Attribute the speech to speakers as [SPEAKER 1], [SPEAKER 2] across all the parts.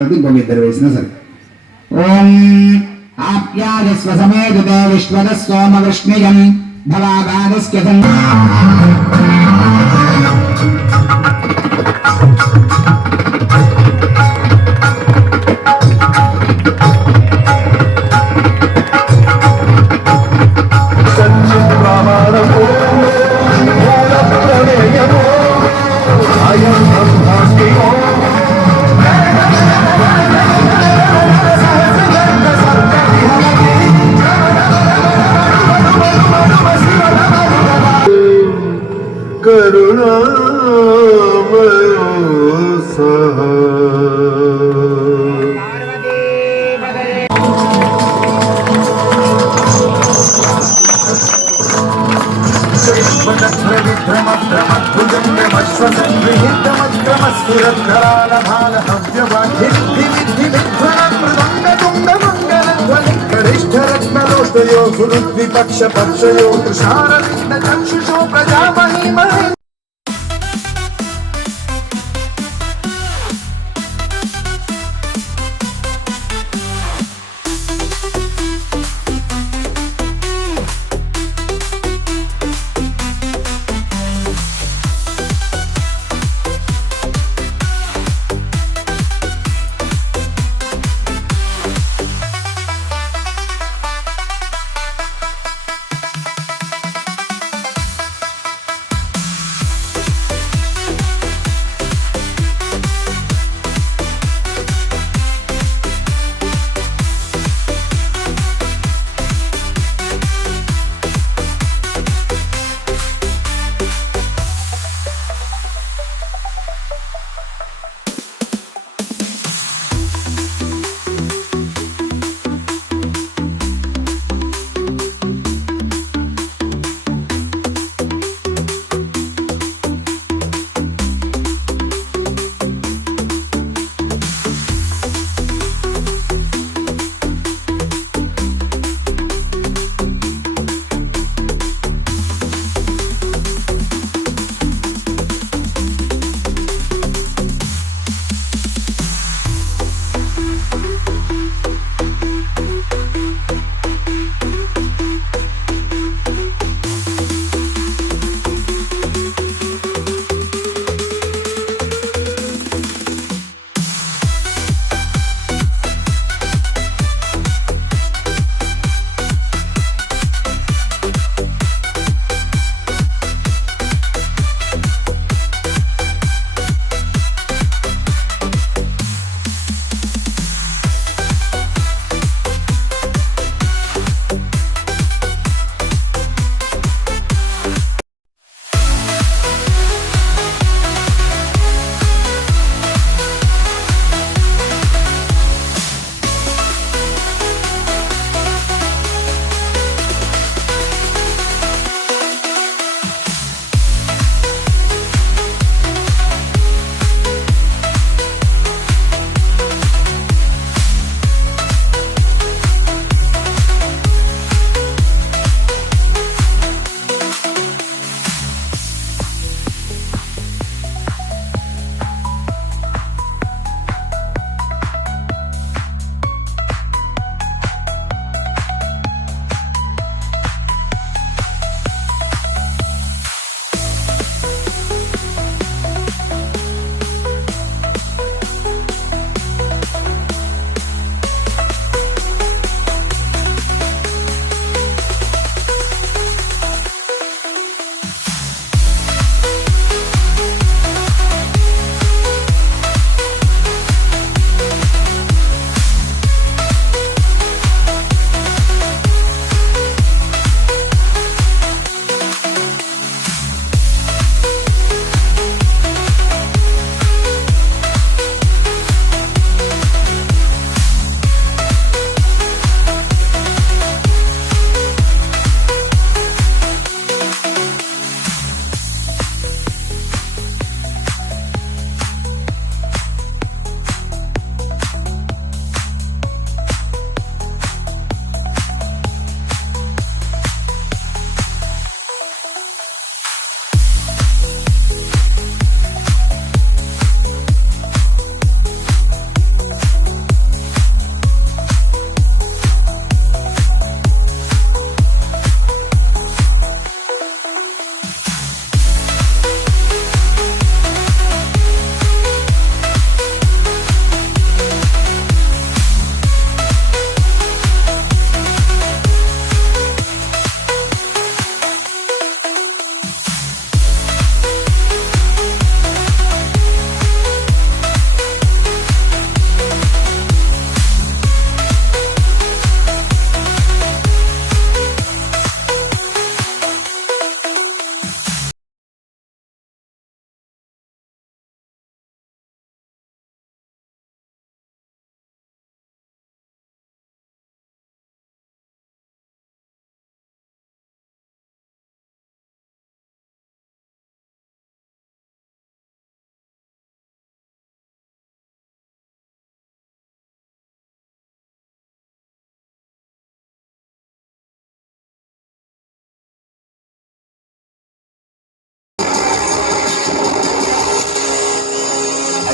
[SPEAKER 1] ఇంకొక ఇద్దరు వేసినా సరే ఓం ఆప్యాయస్వ సమేతుతే విశ్వద సోమ విష్ణుయం
[SPEAKER 2] ष्टयो गुरुद्विपक्ष पक्षयो कृषारविन्दचक्षुषो प्रजामहीमहे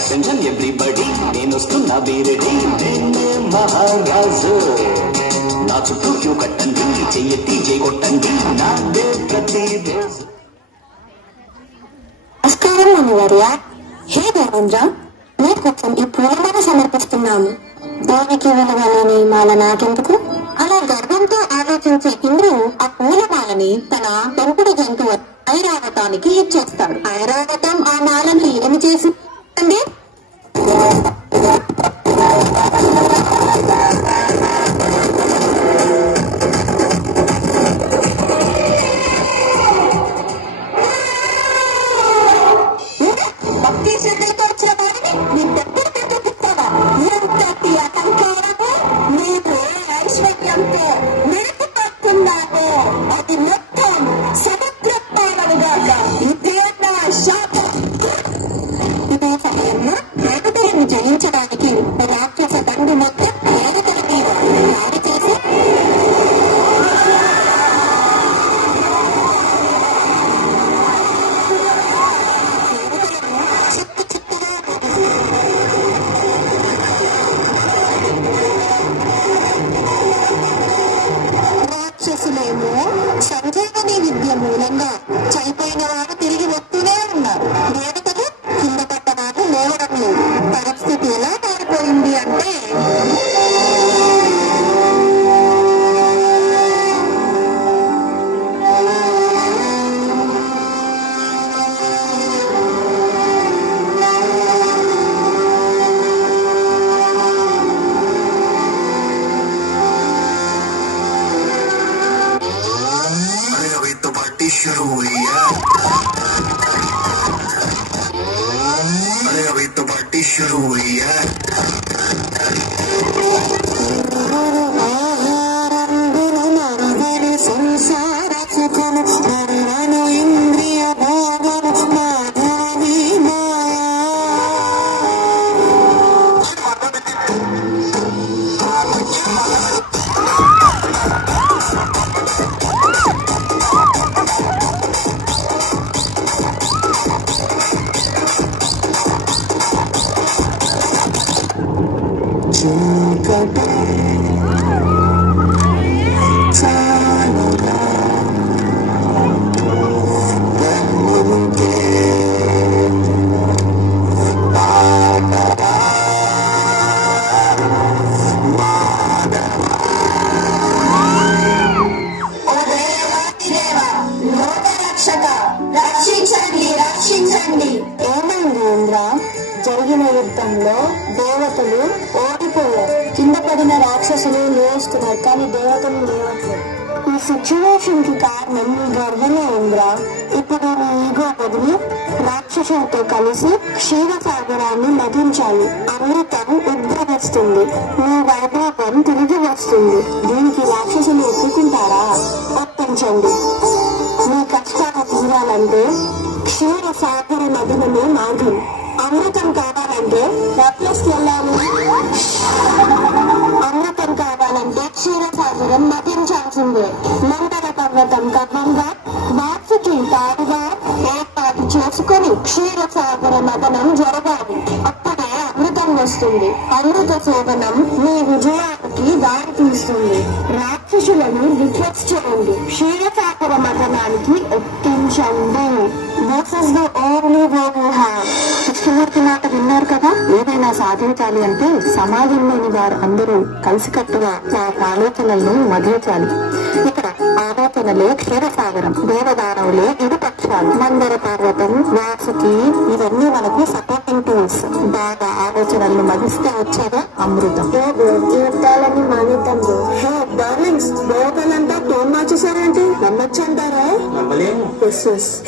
[SPEAKER 2] అటెన్షన్ ఎవ్రీబడి నేను
[SPEAKER 3] నేనొస్తున్న బీరెడి. నేనే మహారాజు నా చుట్టూ క్యూ కట్టండి చెయ్యెత్తి చేయి కొట్టండి నాదే ప్రతి
[SPEAKER 4] నమస్కారం అమ్మవార్య. హే దేవేంద్ర నీకోసం ఈ పూలమాల సమర్పిస్తున్నాము దేవికి విలువలేని మాల నాకెందుకు? అలా గర్వంతో ఆలోచించే ఇంద్రుడు ఆ పూలమాలని తన పెంపుడు జంతువు ఐరావతానికి ఇచ్చేస్తాడు. ఐరావతం ఆ మాలను ఏమి చేసి అండి Amen. కావాలంటే క్షీర సాగర నదులనే మార్గం అమృతం కావాలంటే రత్నస్ వెళ్ళాలి. అమృతం కావాలంటే క్షీరసాగరం మతించాల్సిందే మండల పర్వతం గర్వంగా వాసుకి తారుగా ఏర్పాటు చేసుకొని క్షీరసాగర మదనం జరగాలి. అప్పుడే అమృతం వస్తుంది. అమృత శోభనం మీ విజయానికి దారి తీస్తుంది రాక్షసులను రిక్వెస్ట్ చేయండి క్షీరసాగర మతనానికి ఒప్పించండి. This is the only way you have Krishnamurthy మాట విన్నారు కదా? ఏదైనా సాధించాలి అంటే సమాజంలోని వారు అందరూ కలిసికట్టుగా వారి ఆలోచనలను మదిలించాలి ఇక్కడ ఆలోచనలే క్షీరసాగరం దేవదానవులే ఇరుపక్షాలు మందర పర్వతం వాసుకి ఇవన్నీ మనకు సపోర్టింగ్ టూల్స్ బాగా ఆలోచనలను మదిస్తే వచ్చేదే అమృతం. యుద్ధాలని మానిద్దాం హే డార్లింగ్స్ దేవతలంతా టోన్ మార్చేశారేంటి? నమ్మొచ్చు అంటారా
[SPEAKER 3] నమ్మలేము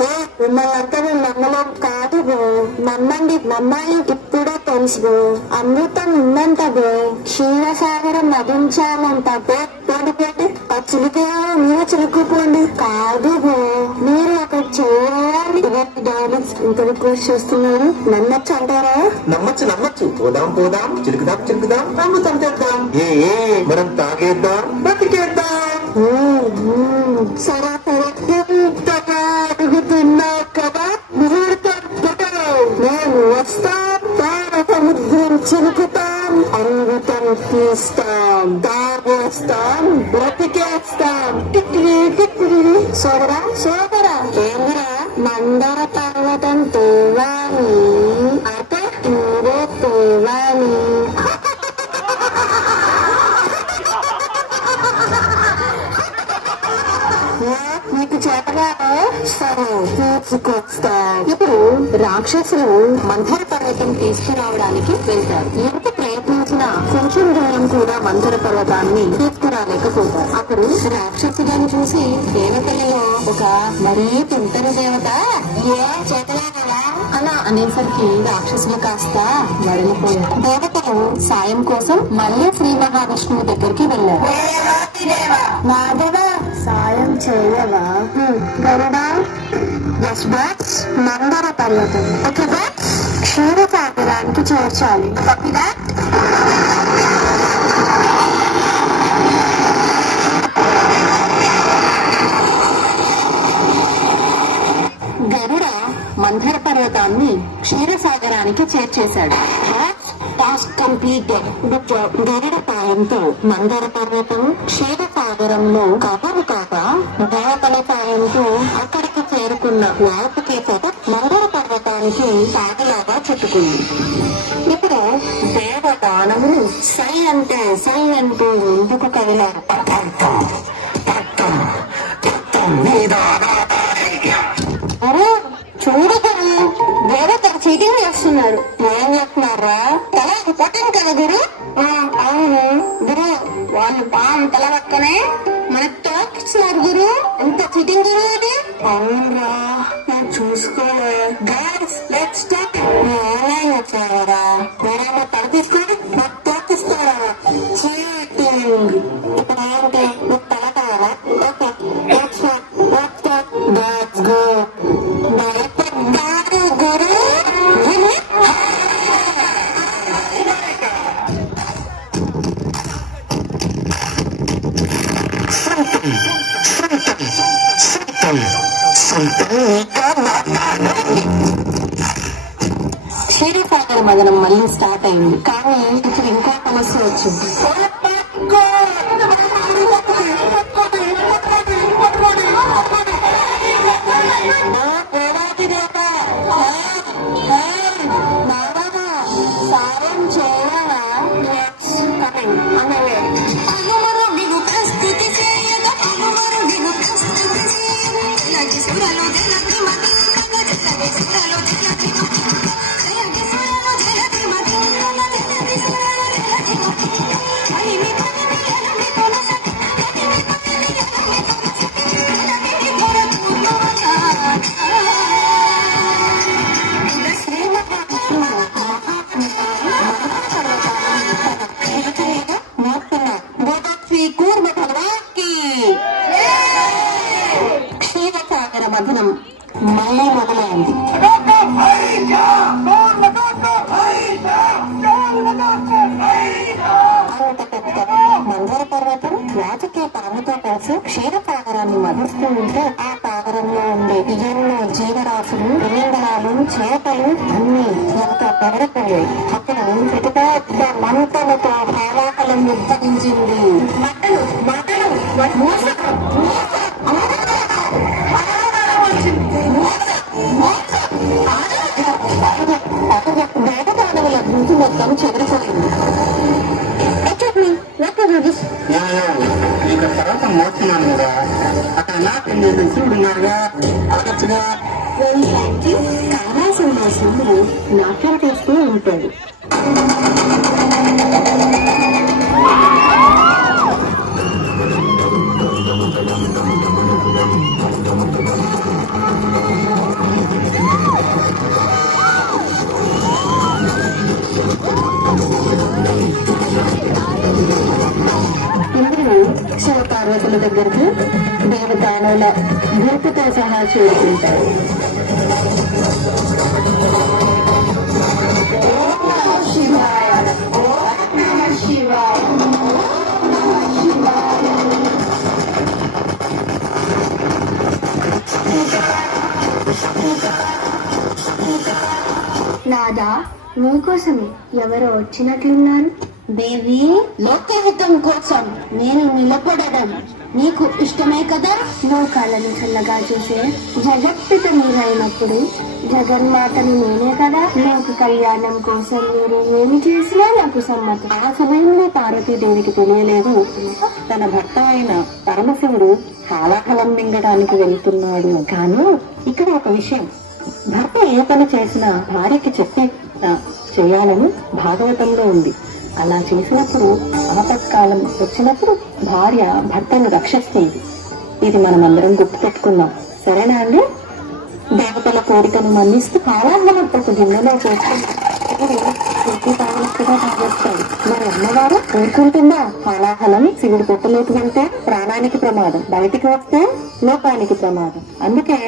[SPEAKER 4] హే మిమ్మల్ని అంతా నమ్మలేం కాదు బ్రో. నమ్మండి నమ్మాలి ఇప్పుడే తెలుసు బ్రో. అమృతం ఉందంట బ్రో. క్షీరసాగరం నదించాలంట బ్రో. పోండి ఆ చిలుక మీరు చిలుక్కుపోండి. కాదు మీరు అక్కడ చేయాలి. ఇవన్నీ డార్లింగ్స్ ఇంత రిక్వెస్ట్ చేస్తున్నారు నమ్మొచ్చు అంటారా?
[SPEAKER 5] నమ్మచ్చు నమ్మచ్చు. పోదాం పోదాం. చిలుకుదాం చిలుకుదాం. అమృతం తెద్దాం ఏ ఏ, మనం తాగేద్దాం బతికేద్దాం
[SPEAKER 4] సరే అడుగుతున్నావు కదా. నేను వస్తా చిలుకుతా
[SPEAKER 6] అమృతం తీస్తాం. తాగేస్తాం బ్రతికేస్తాం టిక్కిరి టిక్కిరి సోదరా సోదరా. ఏందిరా? మందర పర్వతం తేవాలి. అంటే మీరే తేవాలి. నీకు చేతగానే? సరే తీసుకొస్తా. ఇప్పుడు రాక్షసులు మంథర పర్వతం తీసుకురావడానికి వెళ్తారు. ఎంత ప్రేమ? ప్రయత్నించినా కొంచెం దూరం కూడా మందర పర్వతాన్ని తీసుకురాలేకపోతారు. అప్పుడు రాక్షసులను చూసి దేవతలలో ఒక మరీ తుంటర దేవత ఏ చేతగానలా అలా అనేసరికి రాక్షసులు కాస్త వడిలిపోయారు. దేవతలు సాయం కోసం మళ్ళీ శ్రీ మహావిష్ణువు దగ్గరికి వెళ్ళారు. మాధవ సాయం చేయవా? గరుడా ఎస్ బట్స్ మందర పర్వతం. ఓకే క్షీర సాగరానికి చేర్చాలి ఓకే గరుడ మంథర పర్వతాన్ని క్షీరసాగరానికి చేర్చేశాడు. టాస్క్ కంప్లీటెడ్ గరుడ సాయంతో మందర పర్వతం క్షీరసాగరంలో కబరు కాక దేవతల సాయంతో అక్కడికి చేరుకున్న వాసుకేత మందర పర్వతానికి సాగలాగా చుట్టుకుంది. ఇప్పుడు దేవదానములు సై అంటే సై అంటూ ఎందుకు కదిలారు? అరే! చూడు గురు తన చీటింగ్ చేస్తున్నారు ఏం చేస్తున్నారా? తల పొట్టింది కదా గురు. ఆ, అవును. గురు వాళ్ళు పాము తల పక్కనే మనకి తోకిస్తున్నారు గురు. ఎంత చీటింగ్ గురు అది? అవునరా చూసుకో స్టార్ట్ కానీ ఇప్పుడు ఇంకో సమస్య వచ్చింది. Oh క్షీర పాగరాన్ని మధిస్తూ ఉంటే ఆ పాగరంలో ఉండే ఎన్నో జీవరాశులు తిమింగళాలు చేపలు అన్ని ఎంతో పెరగపోయాయి.
[SPEAKER 5] అక్కడ పెద్ద అడగచ్చుగా
[SPEAKER 6] నాట్యం దగ్గరికి దేవదానుల గుంపుతో సహా చేరుకుంటాడు నాదా
[SPEAKER 4] నీకోసమే ఎవరో వచ్చినట్లున్నారు.
[SPEAKER 7] దేవి లోకహితం కోసం నేను నిలబడడం నీకు ఇష్టమే కదా?
[SPEAKER 4] లోకాలను చల్లగా చూసే జగత్పిత మీరైనప్పుడు జగన్మాతని నేనే కదా? లోక కళ్యాణం కోసం మీరు ఏమి చేసినా నాకు సమ్మతం.
[SPEAKER 6] ఆ సమయంలో పార్వతీదేవికి తెలియలేదు. తన భర్త అయిన పరమశివుడు కాలాహలం మింగడానికి వెళ్తున్నాడు. కాను ఇక్కడ ఒక విషయం. భర్త ఏ పని చేసినా భార్యకి చెప్పి చేయాలని భాగవతంలో ఉంది. అలా చేసినప్పుడు ఆపత్కాలం వచ్చినప్పుడు భార్య భర్తను రక్షిస్తుంది ఇది మనం అందరం గుర్తుపెట్టుకుందాం సరేనా అండి? దేవతల కోరికను మన్నిస్తూ కాలాహలం ఒక గిన్నెలో చేసుకుని శివుడు తాగినట్టుగా తాగేస్తాడు మరి అమ్మవారు కోరుకుంటుందా? కాలాహలం శివుడు పొట్టలోకి వెళ్తే ప్రాణానికి ప్రమాదం బయటికి వస్తే లోకానికి ప్రమాదం. అందుకే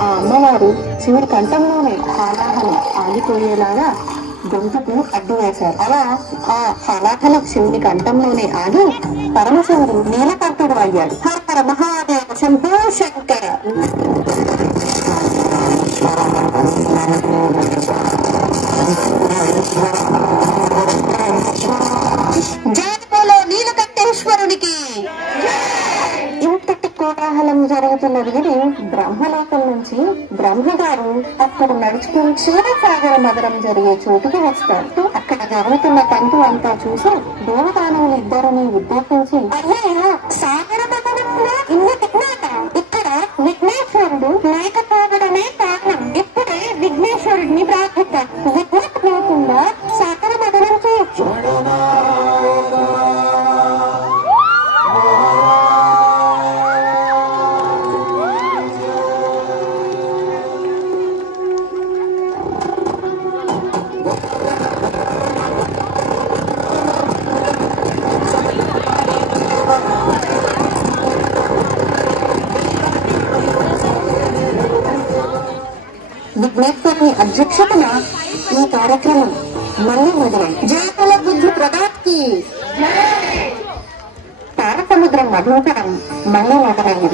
[SPEAKER 6] ఆ అమ్మవారు శివుడి కంఠంలోనే హాలాహలం ఆగిపోయేలాగా గొంతుకు అడ్డు వేశారు. అలా ఆ హాలాహలం శివుని కంఠంలోనే ఆగి పరమశివుడు నీలకంఠుడు అయ్యాడు. హర మహాదేవ శంభో శంకర.
[SPEAKER 7] జాతకలో నీలకంఠేశ్వరునికి.
[SPEAKER 6] జరుగుతున్నది విని బ్రహ్మలోకం నుంచి బ్రహ్మగారు అక్కడ నడుచుకుని క్షీరసాగర మదరం జరిగే చోటుకి వస్తారు. అక్కడ జరుగుతున్న తంతు అంతా చూసి దేవదానవులు ఇద్దరిని ఉద్దేశించి అన్నయ్య సాగర మదనంలో ఇన్ని విఘ్నాట ఇక్కడ విఘ్నేశ్వరుడు లేకపోవడమే కారణం. ఇప్పుడే విఘ్నేశ్వరుడిని ప్రార్థిద్దాం.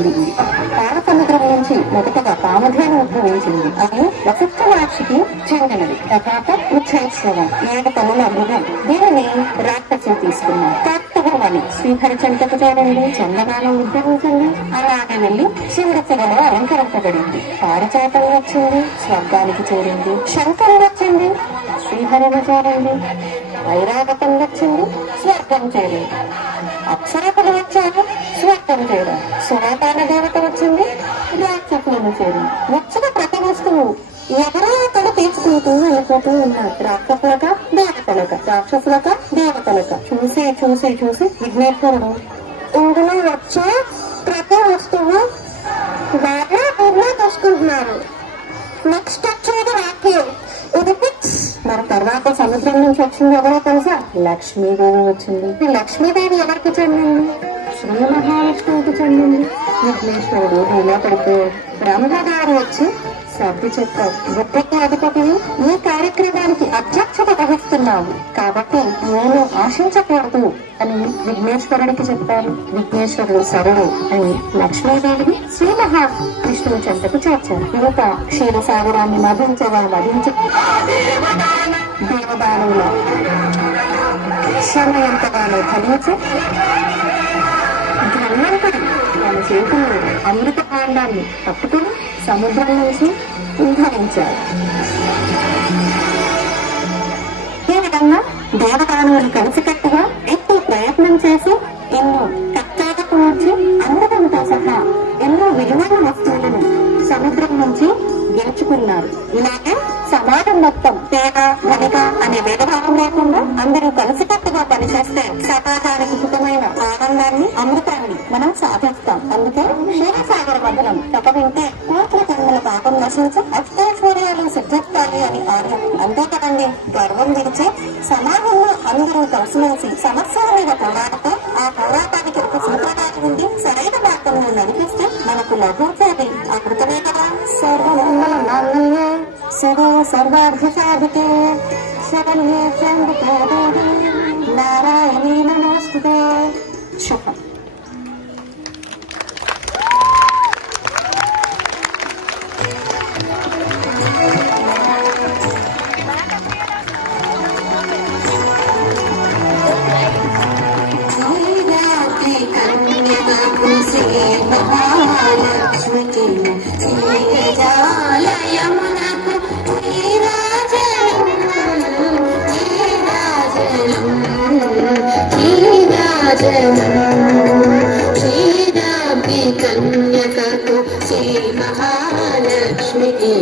[SPEAKER 6] మొదలైంది పాలసముద్రం నుంచి మొదటగా కామధేను ఉద్భవించింది. అది వశిష్ఠ మహర్షికి చెందినది. తర్వాత ఉచ్చైశ్వరం ఏడు పనుల మృగం. దీనిని రాక్షసు తీసుకున్నారు. కార్తవమని శ్రీహరి చెంతకు చేరింది ఉద్భవించింది. అలాగే వెళ్ళి శివరచనలో అలంకరింపబడింది. పారిచాతం వచ్చింది. స్వర్గానికి చేరింది. శంకరు వచ్చింది. శ్రీహరిని చేరింది. ఐరావతం వచ్చింది స్వర్గం చేరింది అప్సరకులు వచ్చారు స్వర్గం చేరారు సురేపాన దేవత వచ్చింది రాక్షసులను చేరింది వచ్చిన ప్రతి వస్తువు ఎవరో ఒకరు తీసుకుంటూ వెళ్ళిపోతూ ఉన్నారు. రాక్షసులక దేవతలక రాక్షసులక దేవతలక. చూసి చూసి చూసి విఘ్నేశ్వరుడు ఇందులో వచ్చే ప్రతి వస్తువు బాగా ఊర్లో తీసుకుంటున్నారు నెక్స్ట్ వచ్చేది వాక్యం ఇది తర్వాత సముద్రం నుంచి వచ్చింది ఎవరో తెలుసా? లక్ష్మీదేవి వచ్చింది. ఈ లక్ష్మీదేవి ఎవరికి చెందింది? శ్రీ మహావిష్ణువుకి చెందింది విఘ్నేశ్వరుడు ఇలా పడిపోయాడు బ్రహ్మగారు వచ్చి సర్ది చెప్పారు. బుద్ధకి అధిపతి ఈ కార్యక్రమానికి అధ్యక్షత వహిస్తున్నావు కాబట్టి నేను ఆశించకూడదు అని విఘ్నేశ్వరుడికి చెప్పారు. విఘ్నేశ్వరుడు సరుడు అని లక్ష్మీదేవిని శ్రీ మహావిష్ణువు చెంతకు చేర్చారు. ఇంకా క్షీరసాగరాన్ని మధించగా మధించ దేవదానుల శ్రమ ఎంతగానో ఫలించి ధన్వంతుడు తన చేతుల్లో అమృత కాండాన్ని పట్టుకుని సముద్రం నుంచి ఉద్ధరించారు ఈ విధంగా కలిసికట్టుగా ఎక్కువ ప్రయత్నం చేసి ఎన్నో కష్టాలకు వచ్చి అమృతంతో సహా ఎన్నో విలువైన వస్తువులను సముద్రం నుంచి గెలుచుకున్నారు ఇలాగే సమాజం మొత్తం పేద ధనిక అనే భేదభావం లేకుండా అందరూ కలిసికట్టుగా పనిచేస్తే సమాజానికి హితమైన ఆనందాన్ని అమృతాన్ని మనం సాధిస్తాం. అందుకే క్షీరసాగర మధురం తప్ప వింటే కోట్ల కన్నుల పాపం నశించి అష్టైశ్వర్యాలు సిద్ధిస్తాయి అని ఆర్యం. అంతే కదండి గర్వం విడిచి సమాజంలో అందరూ కలిసిమెలిసి సమస్యల మీద పోరాడితే ఆ పోరాటానికి ఒక సూత్రధారి ఉండి సరైన మార్గంలో నడిపిస్తే మనకు లభించేది అమృతమే. सर्वमङ्गलमाङ्गल्ये शिवे सर्वार्घसाधिके शरण्ये त्र्यम्बके देवी नारायणी Thank you. శ్రీరాజలం శ్రీరాభి కన్యకకు శ్రీ మహాలక్ష్మికి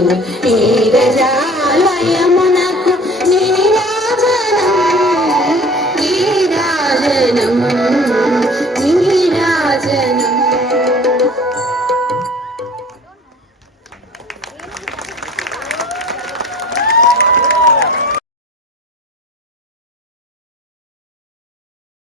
[SPEAKER 6] శ్రీరజాలయము